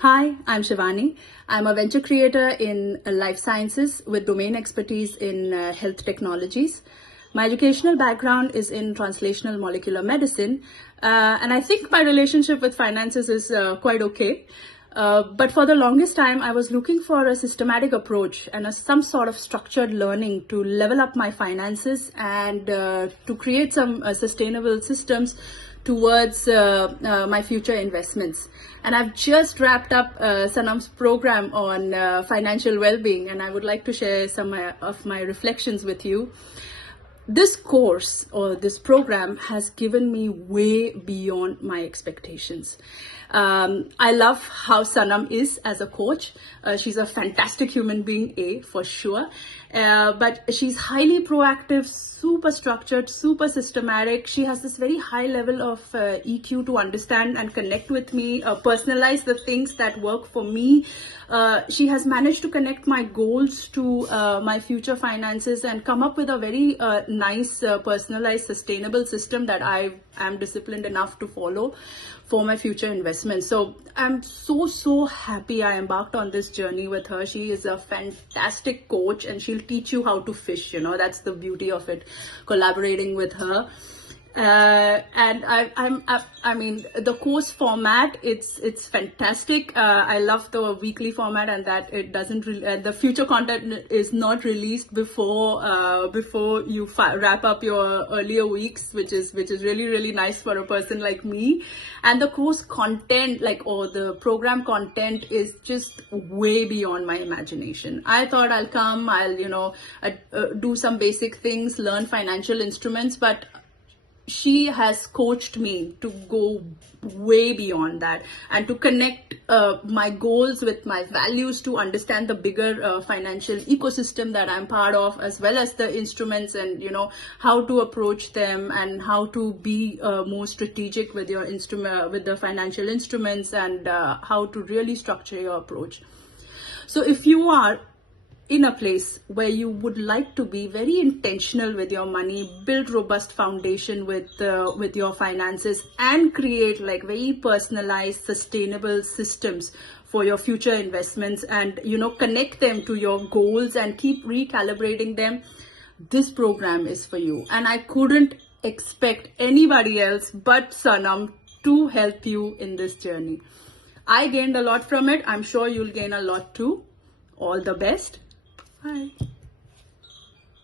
Hi, I'm Shivani. I'm a venture creator in life sciences with domain expertise in health technologies. My educational background is in translational molecular medicine, and I think my relationship with finances is quite okay. But for the longest time, I was looking for a systematic approach and some sort of structured learning to level up my finances and to create some sustainable systems towards my future investments. And I've just wrapped up Sanam's program on financial well-being, and I would like to share some of my reflections with you. This course or this program has given me way beyond my expectations. I love how Sanam is as a coach. She's a fantastic human being, for sure. But she's highly proactive, super structured, super systematic. She has this very high level of EQ to understand and connect with me, personalize the things that work for me. She has managed to connect my goals to my future finances and come up with a very nice, personalized, sustainable system that I am disciplined enough to follow for my future investments. So I'm so happy I embarked on this journey with her. She is a fantastic coach and she'll teach you how to fish. That's the beauty of it, collaborating with her. And I mean, the course format, it's fantastic. I love the weekly format and that it doesn't, the future content is not released before you wrap up your earlier weeks, which is really nice for a person like me. And the course content, the program content is just way beyond my imagination. I thought I'll come, I'll do some basic things, learn financial instruments, but she has coached me to go way beyond that and to connect my goals with my values, to understand the bigger financial ecosystem that I'm part of, as well as the instruments and how to approach them and how to be more strategic with your instrument, with the financial instruments, and how to really structure your approach. So if you are in a place where you would like to be very intentional with your money, build robust foundation with your finances, and create very personalized, sustainable systems for your future investments, and connect them to your goals and keep recalibrating them, this program is for you. And I couldn't expect anybody else but Sanam to help you in this journey. I gained a lot from it. I'm sure you'll gain a lot too. All the best. Bye.